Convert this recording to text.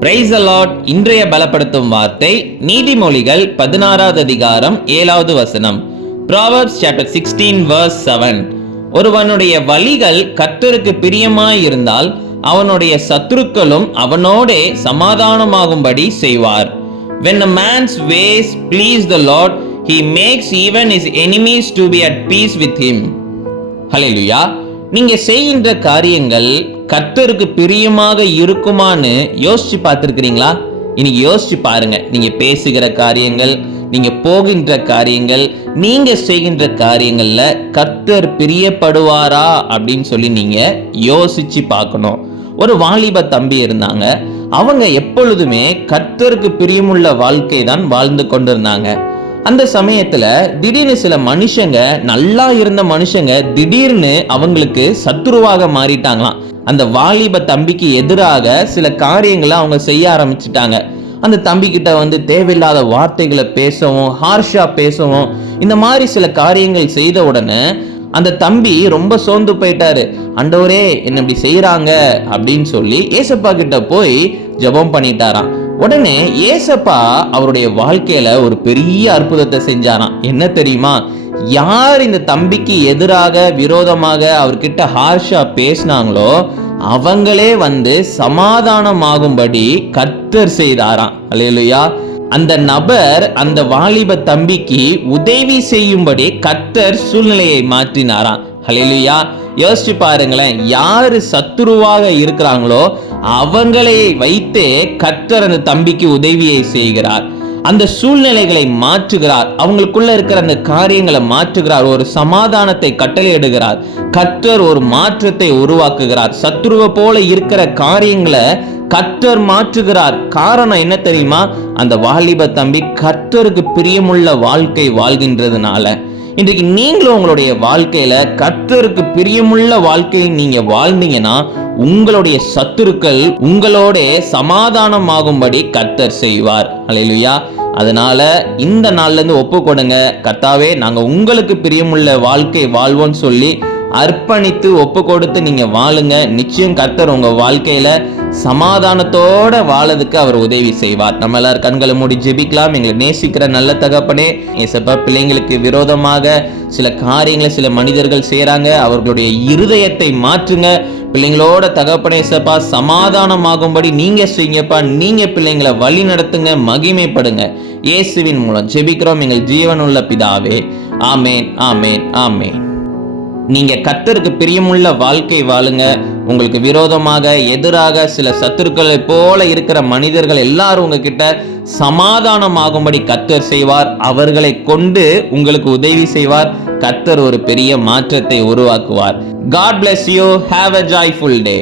Praise the Lord. இன்றைய பலப்படுத்தும் வார்த்தை நீதிமொழிகள் 16வது அதிகாரம் 7வது வசனம். Proverbs chapter 16 verse 7. ஒருவனுடைய வழிகள் கர்த்தருக்கு பிரியமாயிருந்தால் அவனுடைய சத்துருக்களும் அவனோடே சமாதானமாகும்படி செய்வார். When a man's ways please the Lord, he makes even his enemies to be at peace with him. ஹல்லேலூயா. நீங்க செய்கின்ற காரியங்கள் கர்த்தருக்கு பிரியமாக இருக்குமான்னு யோசிச்சு பார்த்துருக்கிறீங்களா? இன்னைக்கு யோசிச்சு பாருங்க. நீங்க பேசுகிற காரியங்கள், நீங்க போகின்ற காரியங்கள், நீங்க செய்கின்ற காரியங்கள்ல கர்த்தர் பிரியப்படுவாரா அப்படின்னு சொல்லி நீங்க யோசிச்சு பார்க்கணும். ஒரு வாலிப தம்பி இருந்தாங்க. அவங்க எப்பொழுதுமே கர்த்தருக்கு பிரியமுள்ள வாழ்க்கை தான் வாழ்ந்து கொண்டிருந்தாங்க. அந்த சமயத்துல திடீர்னு சில மனுஷங்க, நல்லா இருந்த மனுஷங்க திடீர்னு அவங்களுக்கு சத்துருவாக மாறிட்டாங்களாம். அந்த வாலிப தம்பிக்கு எதிராக சில காரியங்களை அவங்க செய்ய ஆரம்பிச்சுட்டாங்க. அந்த தம்பி கிட்ட தேவையில்லாத வார்த்தைகளை பேசவும், ஹார்ஷா பேசவும், இந்த மாதிரி சில காரியங்கள் செய்த உடனே அந்த தம்பி ரொம்ப சோர்ந்து போயிட்டாரு. ஆண்டவரே, என்ன இப்படி செய்யறாங்க அப்படின்னு சொல்லி ஏசப்பா கிட்ட போய் ஜெபம் பண்ணிட்டாராம். உடனே ஏசப்பா அவருடைய வாழ்க்கையில ஒரு பெரிய அற்புதத்தை செஞ்சாராம். என்ன தெரியுமா? யார் இந்த தம்பிக்கு எதிராக விரோதமாக அவர்கிட்ட ஹார்ஷா பேசினாங்களோ அவங்களே சமாதானமாகும்படி கர்த்தர் செய்தாராம். அல்லேலூயா. அந்த நபர் அந்த வாலிப தம்பிக்கு உதவி செய்யும்படி கர்த்தர் சூழ்நிலையை மாற்றினாராம். ஹல்லேலூயா. யோசிச்சு பாருங்களேன். யாரு சத்துருவாக இருக்கிறாங்களோ அவங்களை வைத்தே கர்த்தர் அந்த தம்பிக்கு உதவியை செய்கிறார். அந்த சூழ்நிலைகளை மாற்றுகிறார். அவங்களுக்குள்ள இருக்கிற அந்த காரியங்களை மாற்றுகிறார். ஒரு சமாதானத்தை கட்டளையிடுகிறார். கர்த்தர் ஒரு மாற்றத்தை உருவாக்குகிறார். சத்துருவை போல இருக்கிற காரியங்களை கர்த்தர் மாற்றுகிறார். காரணம் என்ன தெரியுமா? அந்த வாலிப தம்பி கர்த்தருக்கு பிரியமுள்ள வாழ்க்கை வாழ்கின்றதுனால. இன்றைக்கு நீங்களும் உங்களுடைய வாழ்க்கையில கர்த்தருக்கு பிரியமுள்ள வாழ்க்கையை நீங்க வாழ்ந்தீங்கன்னா உங்களுடைய சத்துருக்கள் உங்களோட சமாதானமாகும்படி கர்த்தர் செய்வார். அல்லேலூயா. அதனால இந்த நாள்ல இருந்து ஒப்பு கொடுங்க. கர்த்தாவே, நாங்க உங்களுக்கு பிரியமுள்ள வாழ்க்கை வாழ்வோம்னு சொல்லி அர்ப்பணித்து ஒப்பு கொடுத்து நீங்க வாழுங்க. நிச்சயம் கர்த்தர் உங்க வாழ்க்கையில சமாதானத்தோட வாழறதுக்கு அவர் உதவி செய்வார். நம்ம எல்லாரும் கண்களை மூடி ஜெபிக்கலாம். எங்களை நேசிக்கிற நல்ல தகப்பனே, ஏசப்பா, பிள்ளைங்களுக்கு விரோதமாக சில காரியங்களை சில மனிதர்கள் செய்யறாங்க. அவர்களுடைய இருதயத்தை மாற்றுங்க. பிள்ளைங்களோட தகப்பனே ஏசப்பா, சமாதானமாகும்படி நீங்க செய்யுங்கப்பா. நீங்க பிள்ளைங்களை வழி நடத்துங்க, மகிமைப்படுங்க. இயேசுவின் மூலம் ஜெபிக்கிறோம் எங்கள் ஜீவனுள்ள பிதாவே. ஆமேன், ஆமேன், ஆமேன். நீங்க கர்த்தருக்கு பிரியமுள்ள வாழ்க்கை வாழுங்க. உங்களுக்கு விரோதமாக எதிராக சில சத்துருக்களை போல இருக்கிற மனிதர்கள் எல்லாரும் உங்ககிட்ட சமாதானமாகும்படி கர்த்தர் செய்வார். அவர்களை கொண்டு உங்களுக்கு உதவி செய்வார். கர்த்தர் ஒரு பெரிய மாற்றத்தை உருவாக்குவார். God bless you. Have a joyful day.